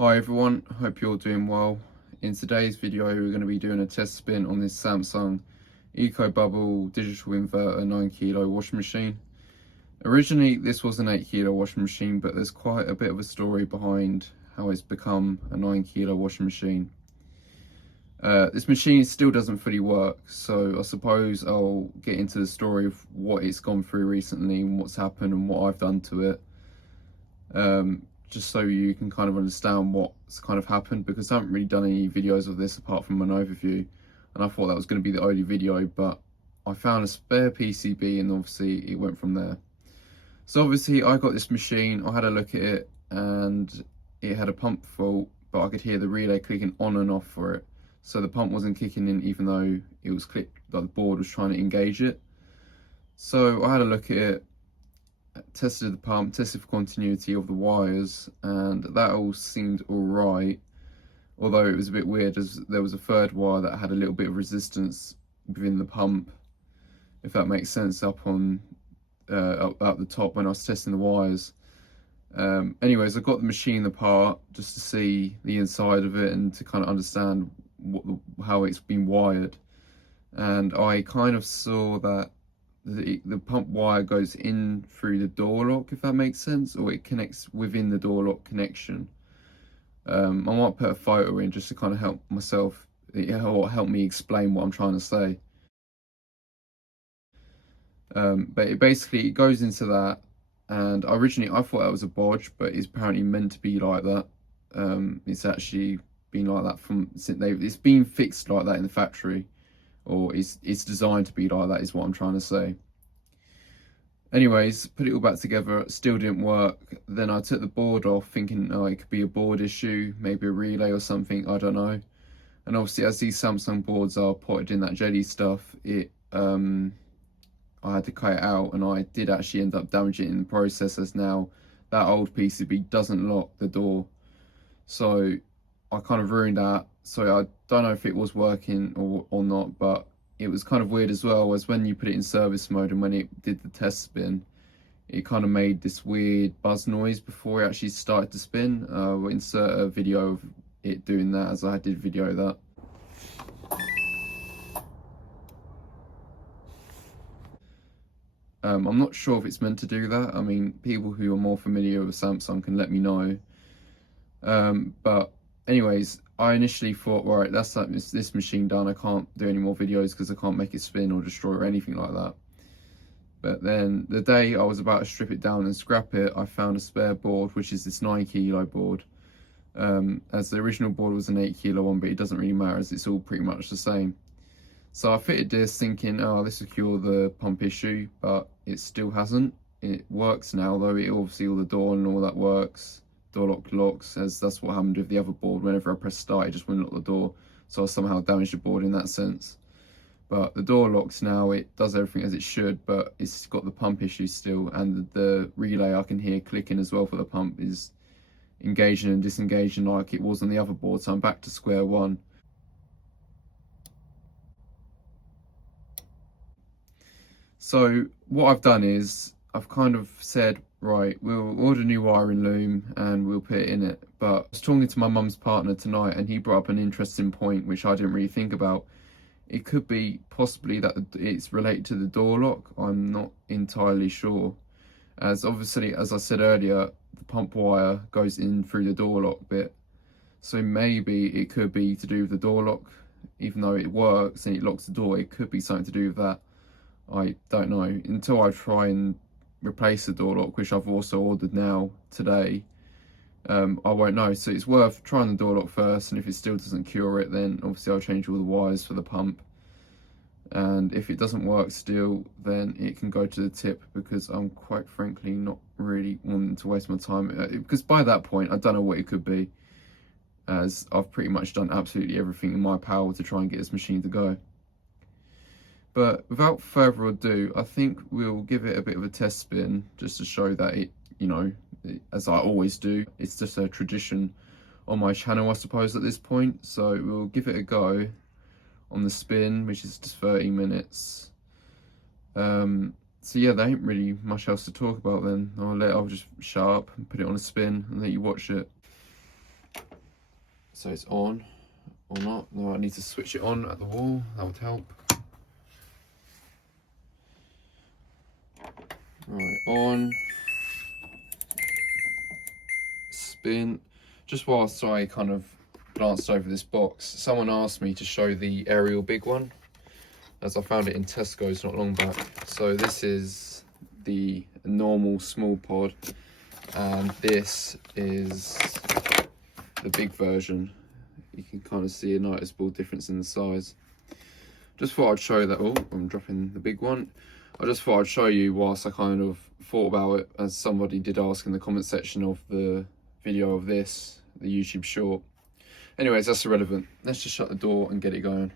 Hi everyone, hope you're doing well. In today's video we're going to be doing a test spin on this Samsung Eco Bubble digital inverter 9 kg washing machine. Originally this was an 8 kg washing machine, but there's quite a bit of a story behind how it's become a 9 kg washing machine. This machine still doesn't fully work, so I suppose I'll get into the story of what it's gone through recently and what's happened and what I've done to it. Just so you can kind of understand what's kind of happened, because I haven't really done any videos of this apart from an overview, and I thought that was going to be the only video, but I found a spare PCB and obviously it went from there. So obviously I got this machine, I had a look at it and it had a pump fault, but I could hear the relay clicking on and off for it. So the pump wasn't kicking in even though it was clicked, like the board was trying to engage it. So I had a look at it, tested the pump, tested for continuity of the wires, and that all seemed alright, although it was a bit weird as there was a third wire that had a little bit of resistance within the pump, if that makes sense, up on up the top when I was testing the wires. Anyways, I got the machine apart just to see the inside of it and to kind of understand how it's been wired, and I kind of saw that the pump wire goes in through the door lock, if that makes sense, or it connects within the door lock connection. I might put a photo in just to kind of help myself, or help me explain what I'm trying to say. But it basically goes into that, and originally I thought that was a bodge, but it's apparently meant to be like that. It's actually been like that it's been fixed like that in the factory, or it's designed to be like that, is what I'm trying to say. Anyways, put it all back together, still didn't work. Then I took the board off thinking, oh, it could be a board issue, maybe a relay or something, I don't know. And obviously as these Samsung boards are potted in that jelly stuff, I had to cut it out, and I did actually end up damaging it in the process, as now that old PCB doesn't lock the door. So I kind of ruined that. So I don't know if it was working or not, but it was kind of weird as well, as when you put it in service mode and when it did the test spin, it kind of made this weird buzz noise before it actually started to spin. We'll insert a video of it doing that, as I did video that. I'm not sure if it's meant to do that. I mean, people who are more familiar with Samsung can let me know. But anyways, I initially thought, right, that's like this machine done. I can't do any more videos because I can't make it spin or destroy or anything like that. But then the day I was about to strip it down and scrap it, I found a spare board, which is this 9 kg board. As the original board was an 8 kg one, but it doesn't really matter as it's all pretty much the same. So I fitted this thinking, oh, this will cure the pump issue, but it still hasn't. It works now though. It obviously, all the door and all that works. Door lock locks, as that's what happened with the other board. Whenever I press start, it just wouldn't lock the door, so I somehow damaged the board in that sense. But the door locks now, it does everything as it should, but it's got the pump issue still, and the relay I can hear clicking as well for the pump is engaging and disengaging like it was on the other board, so I'm back to square one. So what I've done is I've kind of said, right, we'll order new wiring loom and we'll put it in it. But I was talking to my mum's partner tonight, and he brought up an interesting point which I didn't really think about. It could be possibly that it's related to the door lock. I'm not entirely sure, as obviously, as I said earlier, the pump wire goes in through the door lock bit. So maybe it could be to do with the door lock. Even though it works and it locks the door, it could be something to do with that. I don't know, until I try and replace the door lock, which I've also ordered now today. I won't know. So it's worth trying the door lock first, and if it still doesn't cure it, then obviously I'll change all the wires for the pump. And if it doesn't work still, then it can go to the tip, because I'm quite frankly not really wanting to waste my time, because by that point I don't know what it could be, as I've pretty much done absolutely everything in my power to try and get this machine to go. But without further ado, I think we'll give it a bit of a test spin, just to show that it, you know, as I always do, it's just a tradition on my channel, I suppose, at this point. So we'll give it a go on the spin, which is just 30 minutes. So yeah, there ain't really much else to talk about then. I'll just shut up and put it on a spin and let you watch it. so it's on or not. No, I need to switch it on at the wall, that would help. Right, on, spin. Just whilst I kind of glanced over this box, someone asked me to show the aerial big one, as I found it in Tesco's not long back. So this is the normal small pod, and this is the big version. You can kind of see a noticeable difference in the size. Just thought I'd show that. Oh, I'm dropping the big one. I just thought I'd show you whilst I kind of thought about it, as somebody did ask in the comment section of the video of this, the YouTube short. Anyways, that's irrelevant. Let's just shut the door and get it going.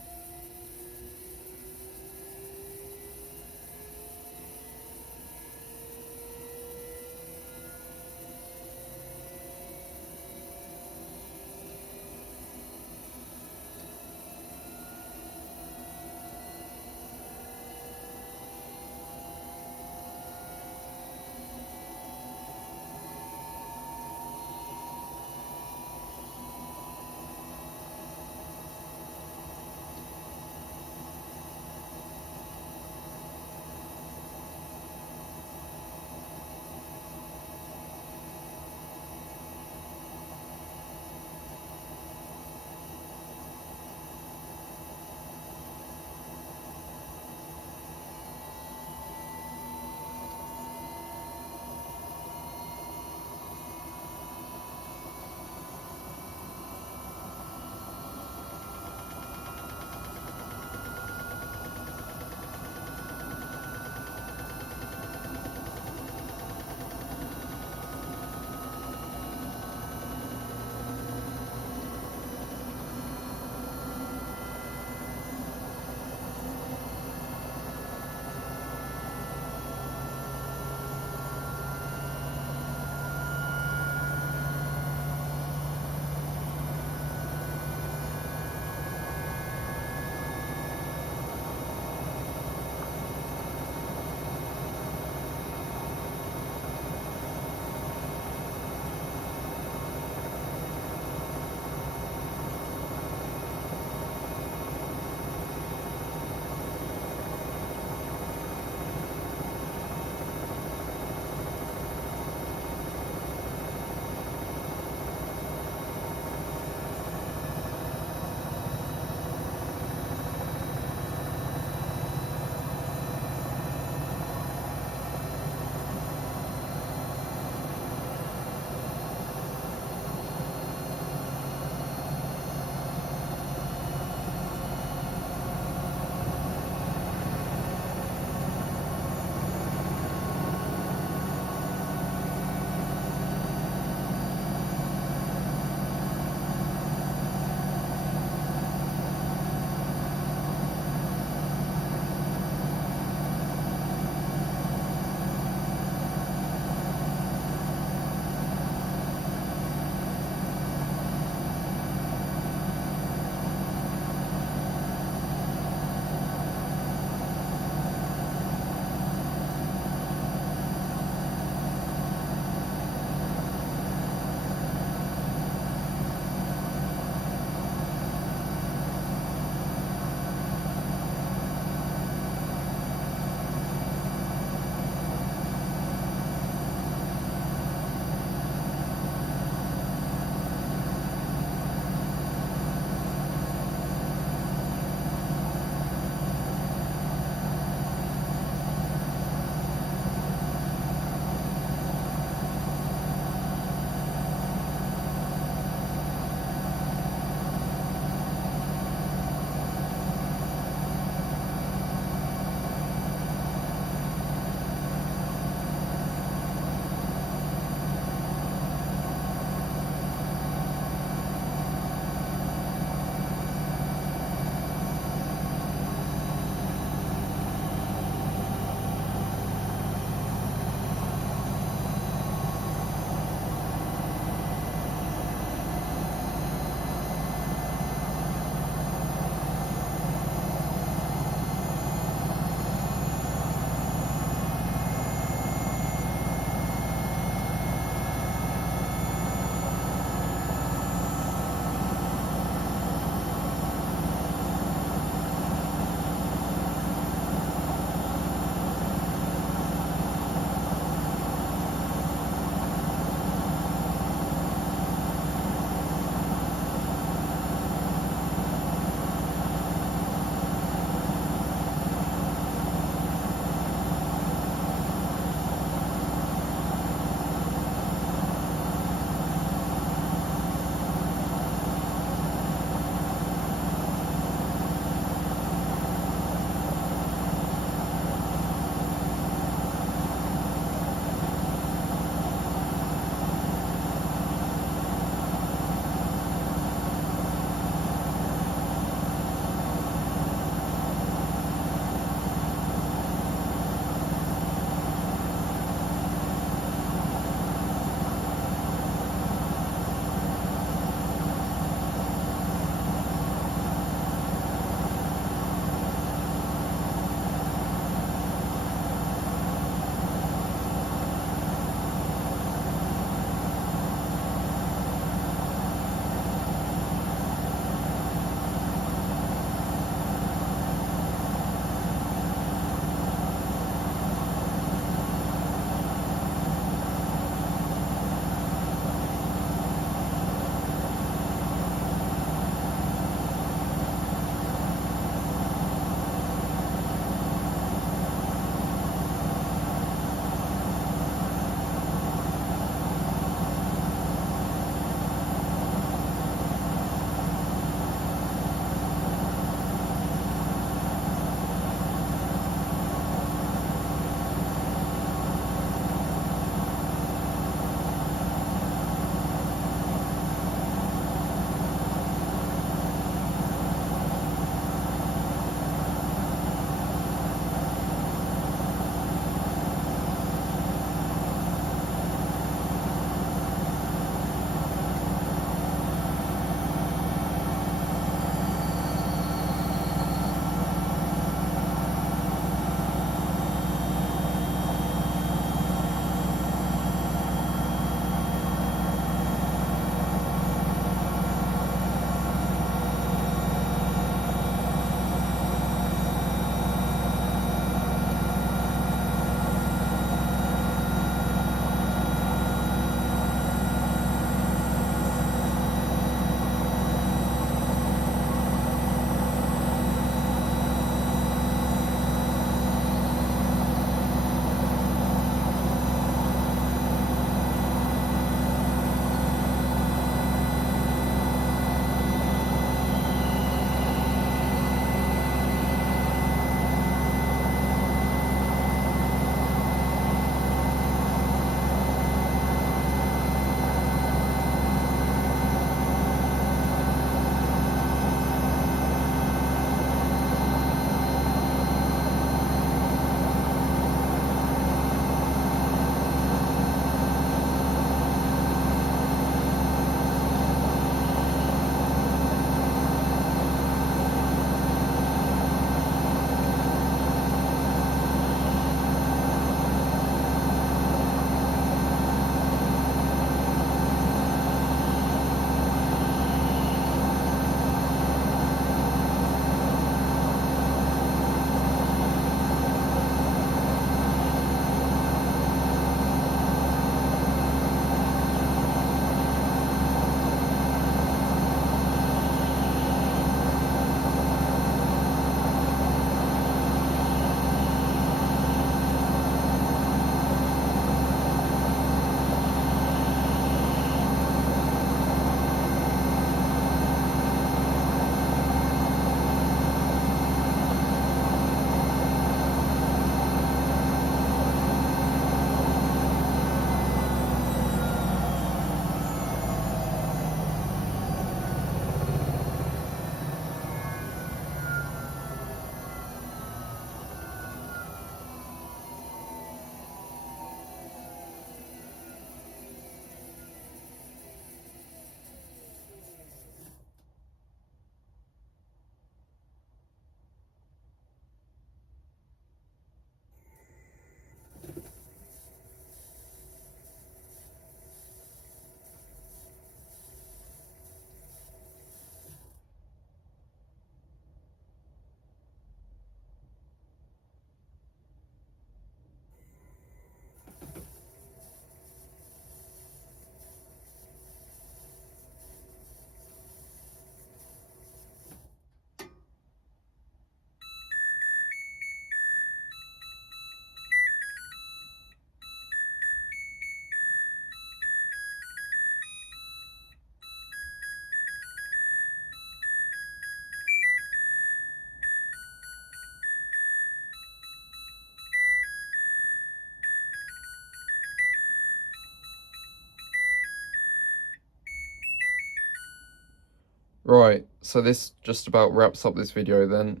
Right, so this just about wraps up this video then.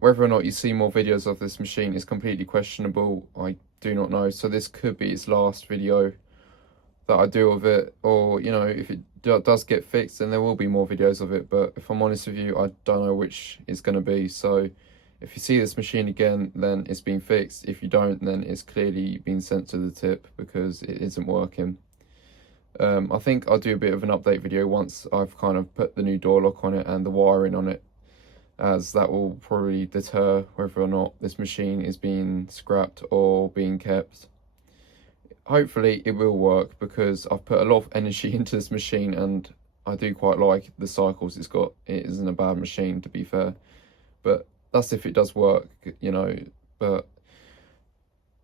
Whether or not you see more videos of this machine is completely questionable. I do not know. So this could be its last video that I do of it, or you know, if it does get fixed, then there will be more videos of it. But if I'm honest with you, I don't know which it's going to be. So if you see this machine again, then it's been fixed. If you don't, then it's clearly been sent to the tip because it isn't working. I think I'll do a bit of an update video once I've kind of put the new door lock on it and the wiring on it, as that will probably deter whether or not this machine is being scrapped or being kept. Hopefully it will work because I've put a lot of energy into this machine and I do quite like the cycles it's got. It isn't a bad machine, to be fair, but that's if it does work, you know. But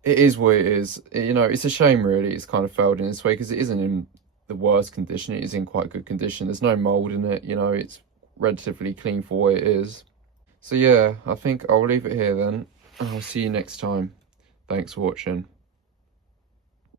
it is what it is. You know, it's a shame really it's kind of failed in this way because it isn't in the worst condition. It is in quite good condition. There's no mold in it, you know, it's relatively clean for what it is. So yeah, I think I'll leave it here then. I'll see you next time. Thanks for watching.